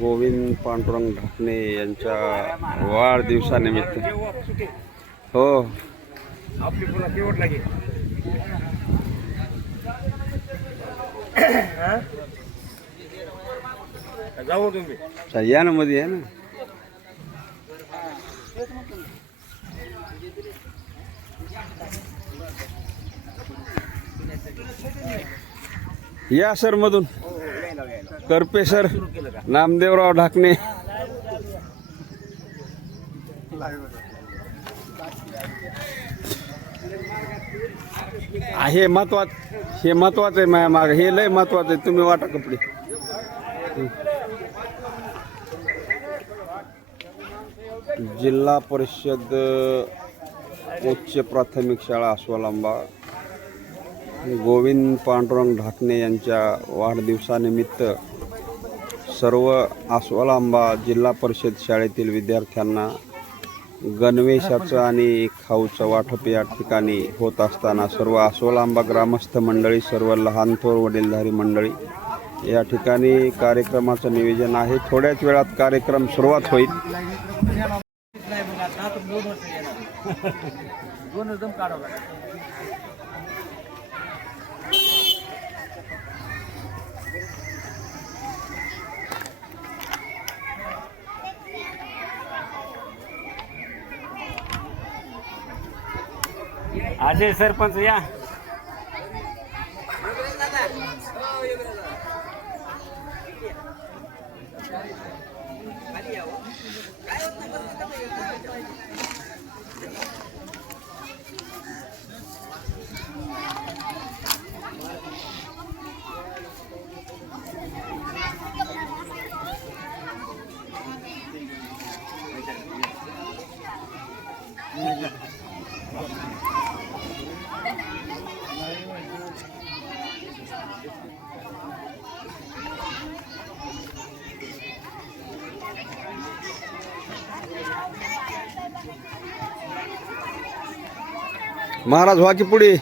गोविंद पांडुरंग ढाकणे यांच्या वाढदिवसानिमित्त हो आपली पुन्हा केवढ लागेल जाऊ तुम्ही या ना मध्ये या ना. या सर मधून करपे सर नामदेवराव ढाकणे हे महत्वाचं आहे. माझ्या माग हे लय महत्वाचं आहे. तुम्ही वाटा कपडे. जिल्हा परिषद उच्च प्राथमिक शाळा अस्वलांबा गोविंद पांडुरंग ढाकणे यांच्या वाढदिवसानिमित्त सर्व अस्वलांबा जिल्हा परिषद शाळेतील विद्यार्थ्यांना गणवेशाचं आणि खाऊचं वाटप या ठिकाणी होत असताना सर्व अस्वलांबा ग्रामस्थ मंडळी, सर्व लहान थोर वडीलधारी मंडळी या ठिकाणी कार्यक्रमाचं नियोजन आहे. थोड्याच वेळात कार्यक्रम सुरुवात होईल. अजय सरपंच या. महाराज व्हा की पुढे.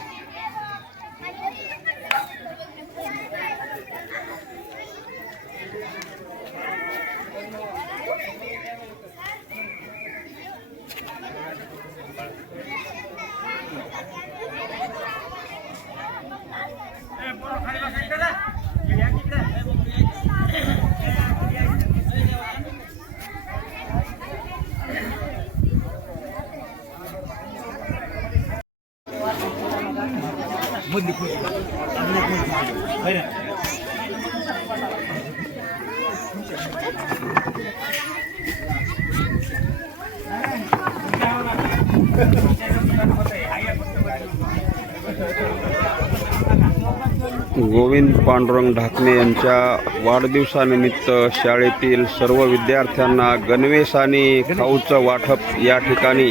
गोविंद पांडुरंग ढाकणे यांच्या वाढदिवसानिमित्त शाळेतील सर्व विद्यार्थ्यांना गणवेश आणि खाऊचं वाटप या ठिकाणी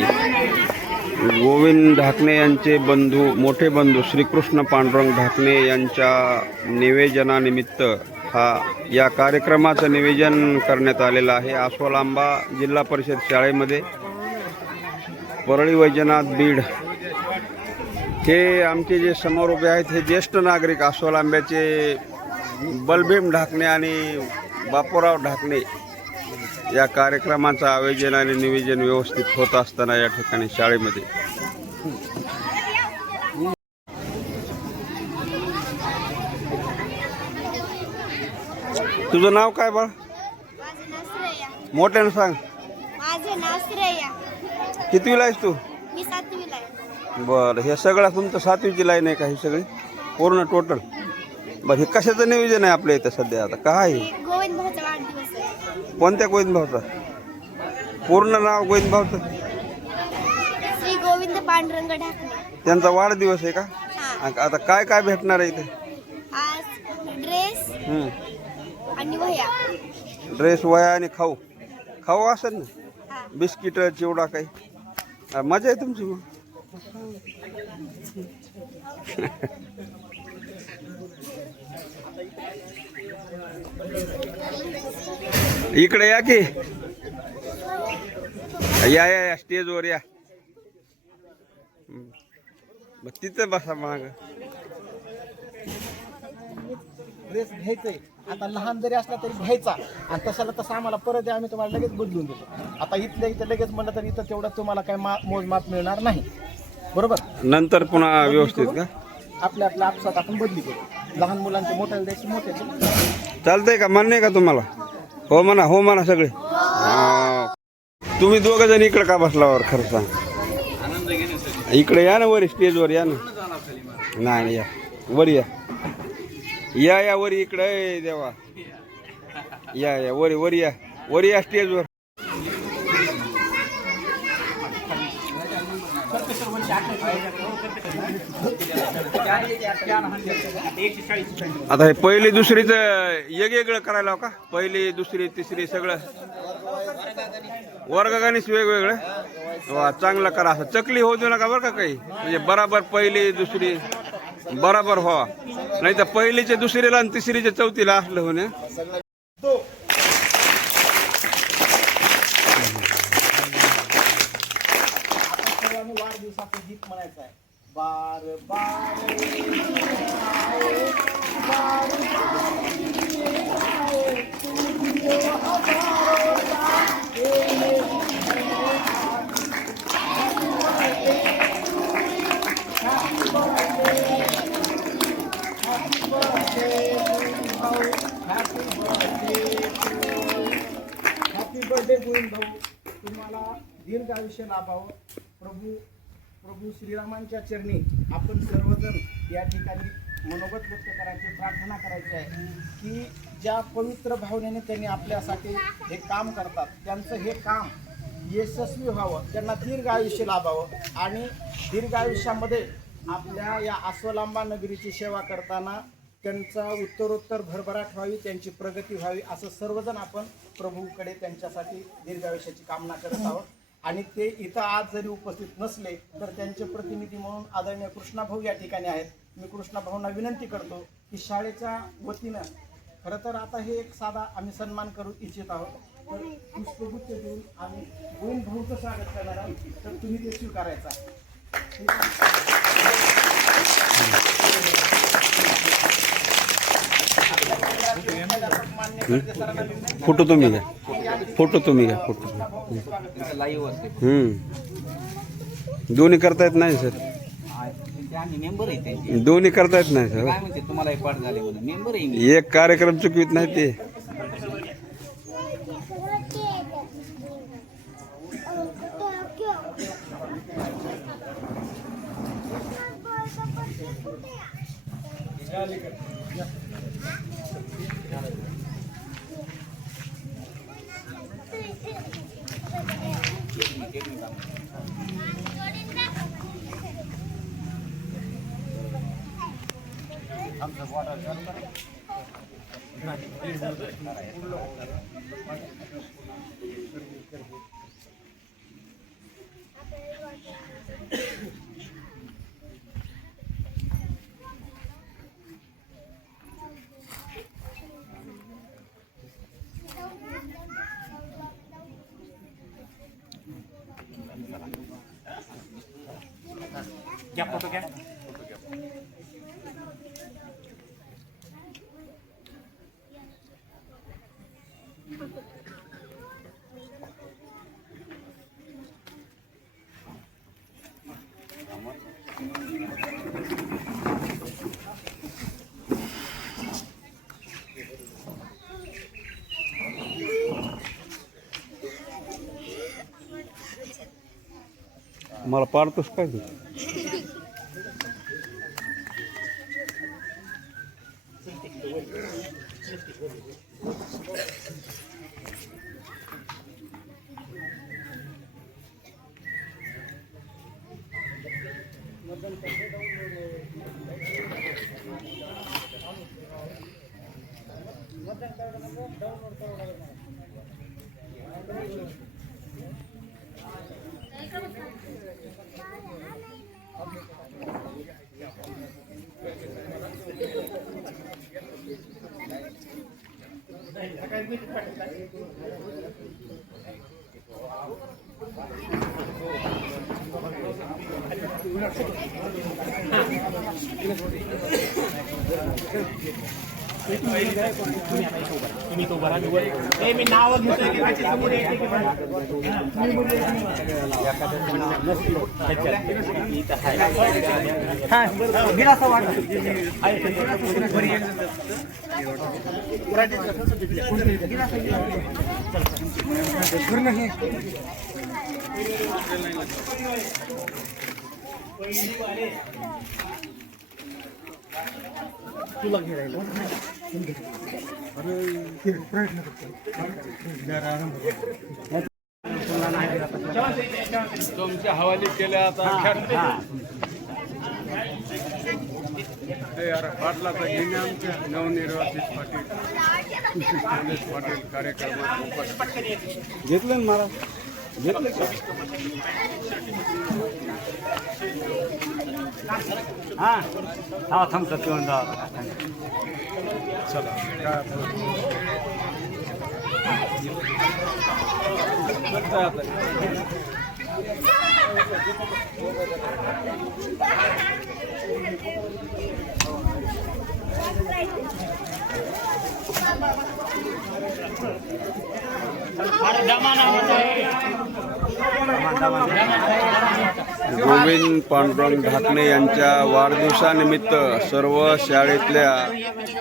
गोविंद ढाकणे यांचे मोठे बंधू श्रीकृष्ण पांडुरंग ढाकणे यांच्या निवेदनानिमित्त या कार्यक्रमाचं नियोजन करण्यात आलेलं आहे. अस्वलांबा जिल्हा परिषद शाळेमध्ये परळी वैजनाथ बीड हे आमचे जे समोर उभे आहेत हे ज्येष्ठ नागरिक अस्वलांब्याचे बलभीम ढाकणे आणि बापूराव ढाकणे या कार्यक्रमाचं आयोजन आणि नियोजन व्यवस्थित होत असताना या ठिकाणी शाळेमध्ये तुझं नाव काय बाळ? मोठ्यानं सांग. माझं नाव श्रेया. कितवीला आहेस तू? मी 7वीला आहे. बरं, हे सगळं तुमचं 7वीची लाईन आहे का ही सगळी पूर्ण टोटल? बरं, हे कशाचं नियोजन आहे आपल्या इथं सध्या आता काय? गोविंद भाऊचा वाढदिवस आहे. कोणत्या गोविंद भाऊचा? पूर्ण नाव गोविंद भाऊचं? श्री गोविंद पांडुरंग ढाकणे. त्यांचा वाढदिवस आहे का? हा. आता काय काय भेटणार आहे इथे? आज ड्रेस आणि वह्या. ड्रेस, वह्या आणि खाऊ असेल ना? हा. बिस्किट, चिवडा काही? मजा आहे तुमची मग. इकडे या की. या स्टेजवर या. मग तिथं बसा माग. ड्रेस घ्यायचंय आता लहान जरी असला तरी घ्यायचा आणि तशाला तसं आम्हाला परत द्या, आम्ही तुम्हाला लगेच बदलून देतो. आता इथल्या इथं लगेच म्हणलं तर इथं तेवढं तुम्हाला काय मोजमाप मिळणार नाही, बरोबर. नंतर पुन्हा व्यवस्थित का आपल्या आपल्या आपसात आपण बदली करू. लहान मुलांचे मोठ्याला द्यायचे मोठ्याचे. चालतंय का? मान्य आहे का तुम्हाला? हो म्हणा, हो म्हणा सगळे. हा. तुम्ही दोघं जण इकडे का बसलावर खरं सांग. इकडे या ना, वरी स्टेजवर या ना. नाही या वरी या या वरी इकडे देवा. या वरी या स्टेजवर. आता हे पहिली दुसरीच वेगवेगळं करायला का? पहिली दुसरी तिसरी सगळं वर्गगणित वेगवेगळं. वा, चांगलं करा. असं चकली होऊ देऊ नका बरं का काही. म्हणजे बराबर पहिली दुसरी बराबर व्हावा, नाही तर पहिलीचे दुसरीला आणि तिसरीचे चौथीला असलं होणे. वाढदिवसाचं गीत म्हणायचं आहे. बार बार हॅपी बर्थडे गोविंद भाऊ. तुम्हाला दीर्घ आयुष्य लाभावं. प्रभू श्रीरामांच्या चरणी आपण सर्वजण या ठिकाणी मनोगत व्यक्त करायचे, प्रार्थना करायची आहे की ज्या पवित्र भावनेने त्यांनी आपल्यासाठी हे काम करतात त्यांचं हे काम यशस्वी व्हावं, त्यांना दीर्घ आयुष्य लाभावं आणि दीर्घ आयुष्यामध्ये आपल्या या अस्वलांबा नगरीची सेवा करताना त्यांचा उत्तरोत्तर भरभराट व्हावी, त्यांची प्रगती व्हावी, असं सर्वजण आपण प्रभूकडे त्यांच्यासाठी दीर्घ आयुष्याची कामना करत आहोत. आणि ते इथं आज जरी उपस्थित नसले तर त्यांचे प्रतिनिधी म्हणून आदरणीय कृष्णाभाऊ या ठिकाणी आहेत. मी कृष्णाभाऊंना विनंती करतो की शाळेच्या वतीनं खरं तर आता हे एक साधा आम्ही सन्मान करू इच्छित आहोत, तर पुष्पगुच्छ देऊन आम्ही गोविंद भाऊचं स्वागत करणार आहोत, तर तुम्ही ते स्वीकारायचं आहे. फोटो तुम्ही घ्या, फोटो तुम्ही घ्या, फोटो. दोन्ही करता येत नाही सर, दोन्ही करता येत नाही सर. तुम्हाला एक कार्यक्रम चुकवित नाही ते. क्या फोटो क्या मला पाडतोस काय तू? तुम्ही तो बरा मी नाव घेतोय की त्याची समोर येते की तुला घेरायला तुमच्या हवाली केल्या आता पाटलाचा घेणे आमच्या नवनिर्वाचित पाटील पोलीस पाटील कार्यक्रमात घेतलं ना महाराज घेतलं का हा थांबतो पिऊन जा चला गोविंद पांडुरंग ढाकणे यांच्या वाढदिवसानिमित्त सर्व शाळेतल्या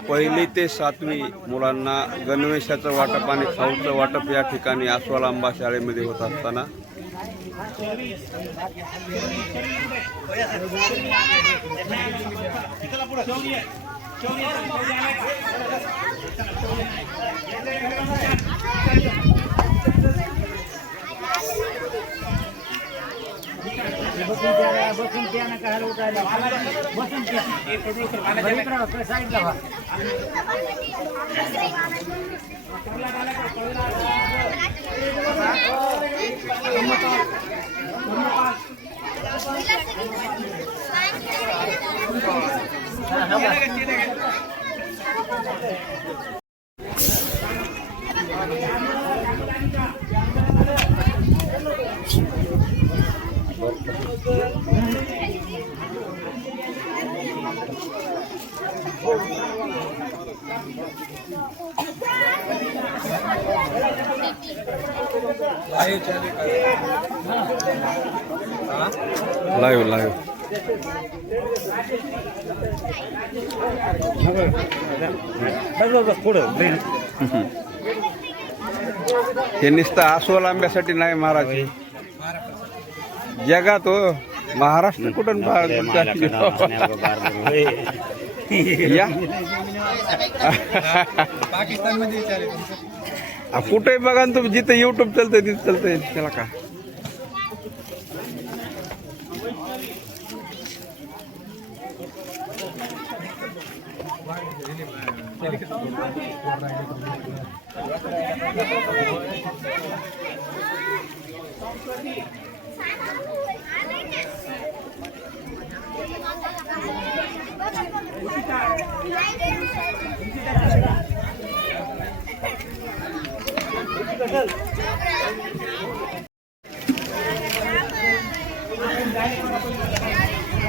1ली ते 7वी मुलांना गणवेशाचं वाटप आणि खाऊचं वाटप या ठिकाणी आस्वालांबा शाळेमध्ये होत असताना बसून त्यानं काय उठायला बसून साईड लावा लाईव्ह हे नुसतं आस्वालांब्यासाठी नाही महाराज जगात हो महाराष्ट्र कुठून या कुठे बघा ना तुम्ही जिथे युट्यूब चालतंय तिथे चालतंय त्याला का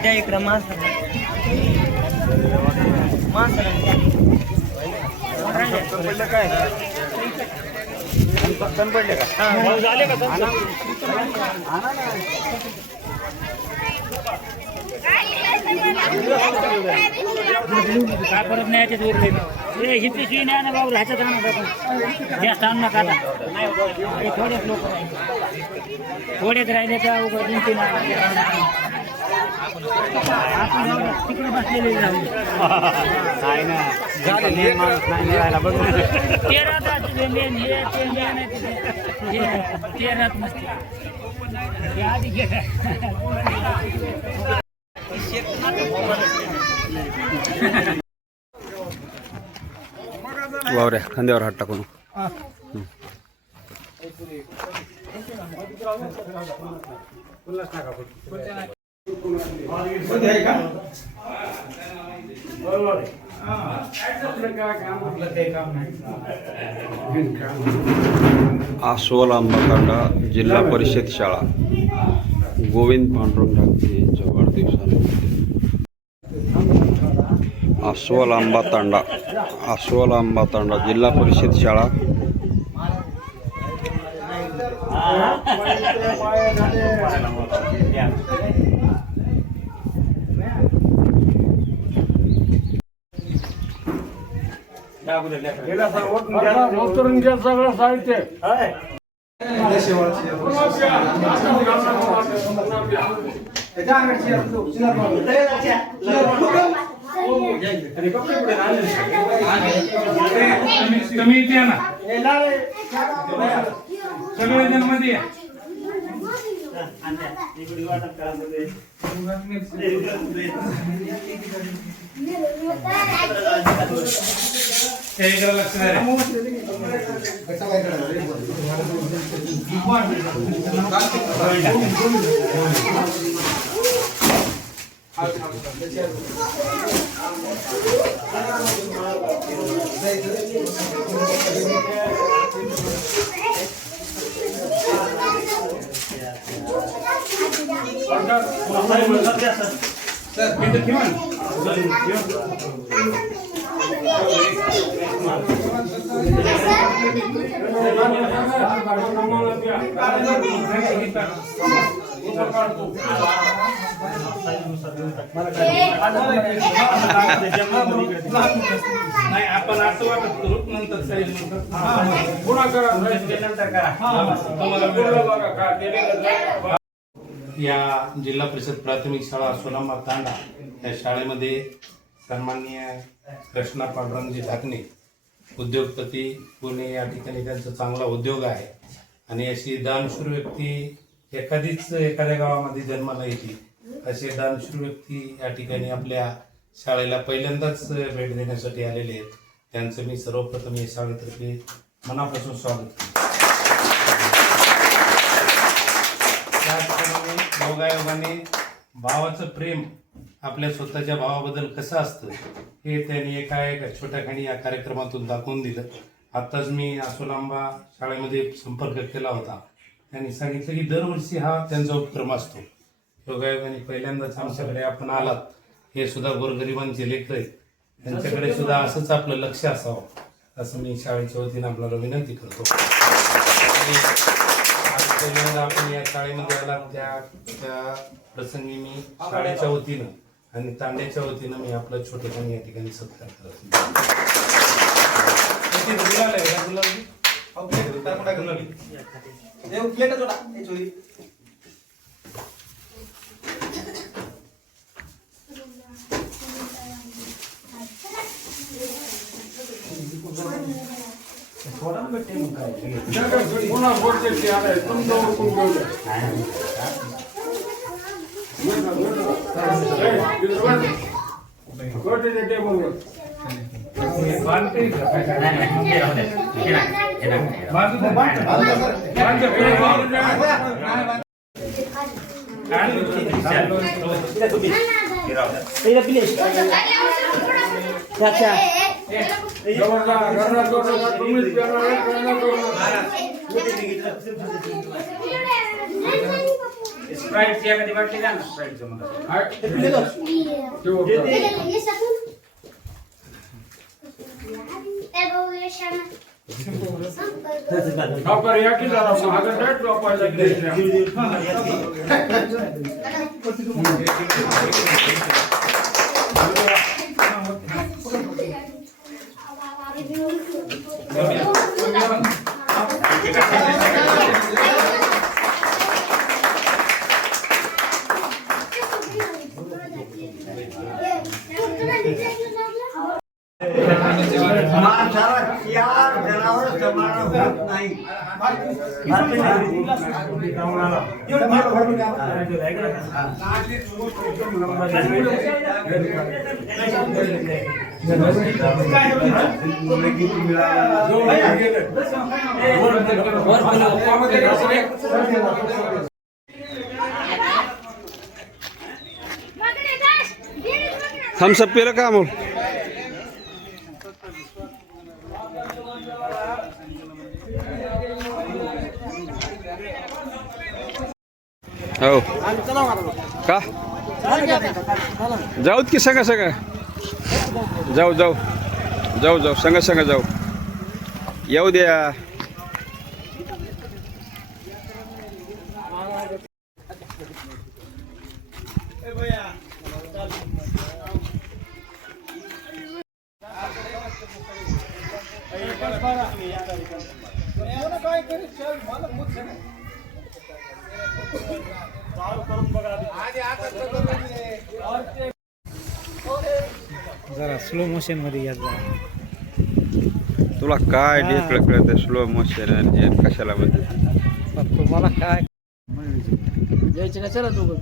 इकडं माणसं काय पडले का झाले का काय परत नाही याच्यात उरले ही पिशवी नाही ना बाबू ह्याच्यात आणा जास्त आणू नका आता थोडेच लोक थोडेच राहिले तर उघड 2-3 आपण तिकडे बसलेले जाऊ काय ना माणूस नाही राहायला बघ 13 तास मेन हे ते मेन आहे 13 नसते आधी घे वावऱ्या खांद्यावर हात टाकून आस्वालांबाकांडा जिल्हा परिषद शाळा गोविंद पांडुरंग ढाकणे यांच्या वाढदिवसानिमित्त अस्वल आंबा तांडा जिल्हा परिषद शाळा. सगळं साहित्य तुम्ही इथे या ना, सगळे जण मध्ये या. इकडे लक्ष द्या रे. नाही आपण असं वाटत करू नंतर साईज पुन्हा करा नंतर करा. या जिल्हा परिषद प्राथमिक शाळा सोलांबा तांडा या शाळेमध्ये सन्माननीय कृष्णा पांडुरंगजी ढाकणे उद्योगपती पुणे या ठिकाणी त्यांचा चांगला उद्योग आहे आणि अशी दानशूर व्यक्ती एखादीच एखाद्या गावामध्ये जन्माला येते. असे दानशूर व्यक्ती या ठिकाणी आपल्या शाळेला पहिल्यांदाच भेट देण्यासाठी आलेले आहेत. त्यांचं मी सर्वप्रथम या शाळेतर्फे मनापासून स्वागत करतो. त्याचप्रमाणे योगायोगाने भावाचं प्रेम आपल्या स्वतःच्या भावाबद्दल कसं असतं हे त्यांनी एका छोट्याखानी या कार्यक्रमातून दाखवून दिलं. आत्ताच मी सोलांबा शाळेमध्ये संपर्क केला होता. त्यांनी सांगितलं की दरवर्षी हा त्यांचा उपक्रम असतो. योगायोगाने पहिल्यांदाच आमच्याकडे आपण आलात. हे सुद्धा गोरगरिबांचे लेकर आहेत, त्यांच्याकडे सुद्धा असंच आपलं लक्ष असावं असं मी शाळेच्या वतीनं आपल्याला विनंती करतो. आज पहिल्यांदा आपण या शाळेमध्ये आलात त्या प्रसंगी मी शाळेच्या वतीनं आणि तांड्याच्या वतीनं मी आपलं छोटेखानी या ठिकाणी सत्कार करतो. पुन्हा बोलते आलाय तुमचं ओळखून ठेवलं. टेबलवर स्प्राईटची एखादी बाटली द्या ना, स्प्राईटचं मला. या की जरा मागं डायरेक्ट वापरायला थम्स अप पिलं का अमोल? हो का जाऊत की सगळं सगळं जाऊ जाऊ जाऊ जाऊ संग संग जाऊ येऊ द्या. जरा स्लो मोशन मध्ये या जरा. तुला काय ढेकळं कळतं स्लो मोशन आणि कशाला म्हणजे. तुम्हाला काय द्यायचे का चला दोघं.